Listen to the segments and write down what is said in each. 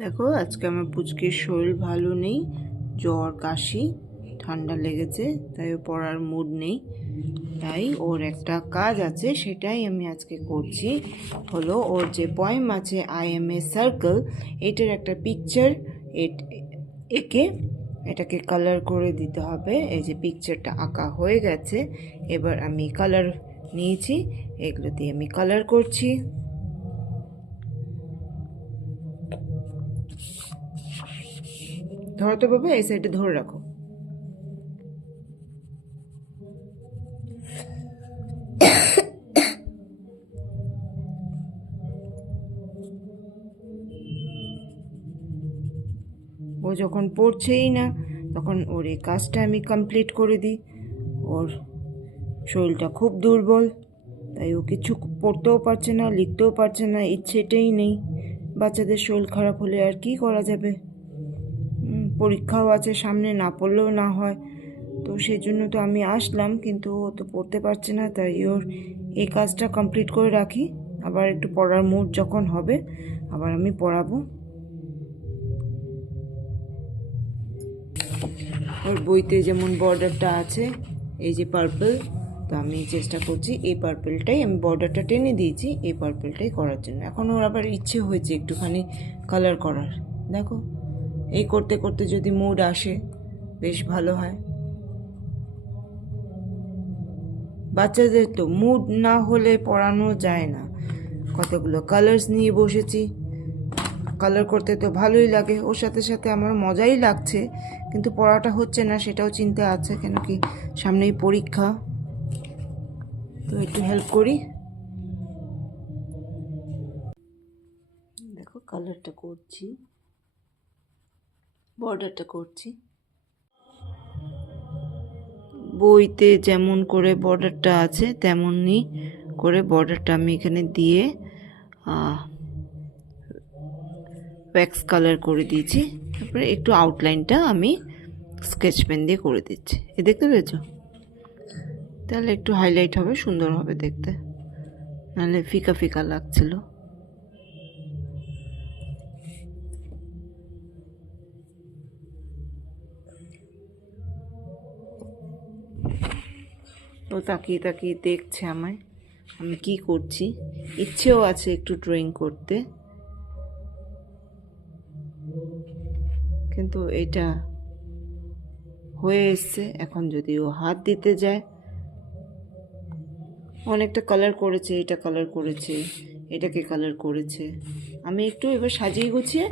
দেখো আজকে আমার পুচকির শরীর ভালো নেই, জ্বর কাশি ঠান্ডা লেগেছে, তাই ও পড়ার মুড নেই। তাই ওর একটা কাজ আছে, সেটাই আমি আজকে করছি। হলো ওর যে পয়েম আছে আই এম এ সার্কেল, এটার একটা পিকচার এঁকে এটাকে কালার করে দিতে হবে। এই যে পিকচারটা আঁকা হয়ে গেছে, এবার আমি কালার নিয়েছি, এগুলো দিয়ে আমি কালার করছি। ধরো তো বাবা, এই সাইডে ধরে রাখো। ও যখন পড়ছেই না তখন ওর এই কাজটা আমি কমপ্লিট করে দিই। ওর শরীরটা খুব দুর্বল, তাই ও কিছু পড়তেও পারছে না, লিখতেও পারছে না, ইচ্ছেটাই নেই। বাচ্চাদের শরীর খারাপ হলে আর কি করা যাবে, পরীক্ষাও আছে সামনে, না পড়লেও না হয়। তো সেই জন্য তো আমি আসলাম, কিন্তু ও তো পড়তে পারছে না, তাই ওর এই কাজটা কমপ্লিট করে রাখি। আবার একটু পড়ার মুড যখন হবে আবার আমি পড়াবো। ওর বইতে যেমন বর্ডারটা আছে, এই যে পার্পল, তো আমি চেষ্টা করছি এই পার্পলটাই, আমি বর্ডারটা টেনে দিয়েছি এই পার্পলটাই করার জন্য। এখন ওর আবার ইচ্ছে হয়েছে একটুখানি কালার করার। দেখো, এই করতে করতে যদি মুড আসে বেশ ভালো হয়। বাচ্চাদের তো মুড না হলে পড়ানো যায় না। কতগুলো কালার্স নিয়ে বসেছি, কালার করতে তো ভালোই লাগে, ওর সাথে সাথে আমার মজাই লাগছে, কিন্তু পড়াটা হচ্ছে না সেটাও চিন্তা আছে, কেন কি সামনেই পরীক্ষা। তো একটু হেল্প করি। দেখো কালারটা করছি, বর্ডারটা করছি। বইতে যেমন করে বর্ডারটা আছে তেমনই করে বর্ডারটা আমি এখানে দিয়ে ওয়্যাক্স কালার করে দিয়েছি। তারপরে একটু আউটলাইনটা আমি স্কেচ পেন দিয়ে করে দিচ্ছি। এ দেখতে পেয়েছো? তাহলে একটু হাইলাইট হবে, সুন্দর হবে দেখতে, নাহলে ফিকা ফিকা লাগছিল। ও তাকিয়ে তাকিয়ে দেখছে আমায়, আমি কি করছি। ইচ্ছেও আছে একটু ড্রয়িং করতে, কিন্তু এটা হয়ে এসছে। এখন যদি ও হাত দিতে যায়, অনেকটা কালার করেছে, এটা কালার করেছে, এটাকে কালার করেছে, আমি একটু এবার সাজিয়ে গুছিয়ে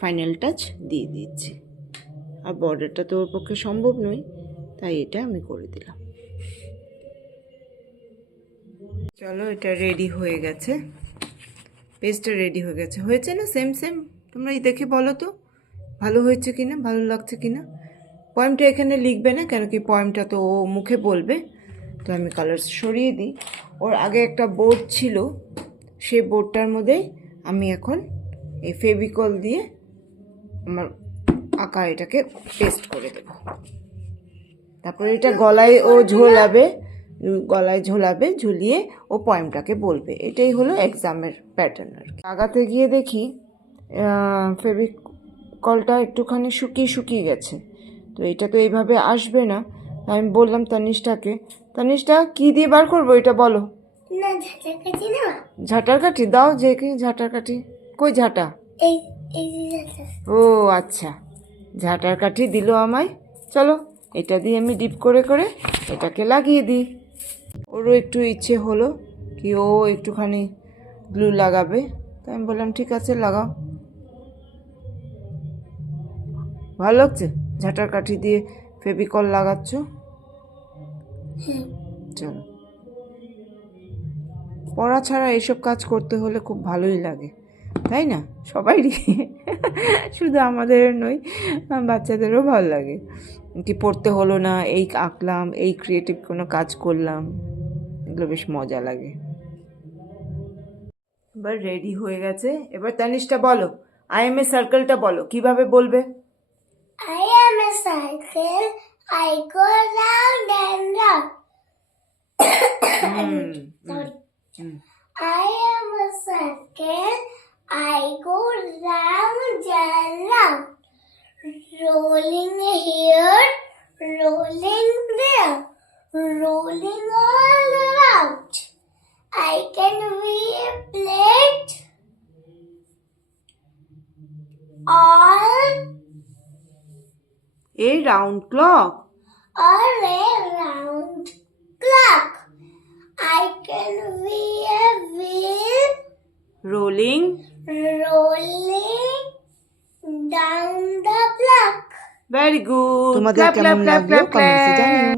ফাইনাল টাচ দিয়ে দিচ্ছি। আর বর্ডারটা তো ওর পক্ষে সম্ভব নয়, তাই এটা আমি করে দিলাম। চলো, এটা রেডি হয়ে গেছে, পেজটা রেডি হয়ে গেছে। হয়েছে না সেম সেম? তোমরা এই দেখে বলো তো ভালো হয়েছে কিনা, ভালো লাগছে কিনা। পয়েমটা এখানে লিখবে না, কেন কি পয়েমটা তো ও মুখে বলবে। তো আমি কালার সরিয়ে দিই। ওর আগে একটা বোর্ড ছিল, সেই বোর্ডটার মধ্যেই আমি এখন এই ফেভিকল দিয়ে আমার আঁকা এটাকে পেস্ট করে দেব। তারপরে এটা গলায় ও ঝোলাবে, গলায় ঝোলাবে, ঝুলিয়ে ও পয়েমটাকে বলবে। এটাই হলো এক্সামের প্যাটার্ন। আর কি লাগাতে গিয়ে দেখি ফেভিকলটা একটুখানি শুকিয়ে গেছে। তো এটা তো এইভাবে আসবে না, আমি বললাম তানিশটাকে, তানিশটা কি দিয়ে বার করবো এটা বলো। না, ঝাঁটার কাঠি না। ঝাঁটার কাঠি দাও, যে কি ঝাঁটার কাঠি, কই ঝাঁটা? এই এই যে ঝাঁটা। ও আচ্ছা, ঝাঁটার কাঠি দিল আমায়। চলো, এটা দিয়ে আমি ডিপ করে করে এটাকে লাগিয়ে দিই। ওরও একটু ইচ্ছে হলো কি ও একটুখানি গ্লু লাগাবে, তাই আমি বললাম ঠিক আছে লাগাও। ভালো লাগছে ঝাঁটার কাঠি দিয়ে ফেভিকল লাগাচ্ছ? চলো, পড়া ছাড়া এসব কাজ করতে হলে খুব ভালোই লাগে, তাই না? সবাইরই, শুধু আমাদের নয়, বাচ্চাদেরও ভালো লাগে কি পড়তে হলো না, এই আঁকলাম, এই ক্রিয়েটিভ কোনো কাজ করলাম, এগুলো বেশ মজা লাগে। এবার রেডি হয়ে গেছে, এবার তানিশটা বলো আই এম এ সার্কেলটা বলো, কিভাবে বলবে? I am a cycle. I go round and round. Sorry. I am a cycle. I go round rolling here, rolling there, rolling all around. I can be a plate or A round clock. a round clock. I can be a wheel Rolling. rolling down the block. Very good. তোমাদের Clap, কেমন clap, clap, লাগলো clap, কমেন্টসে clap. জানিও।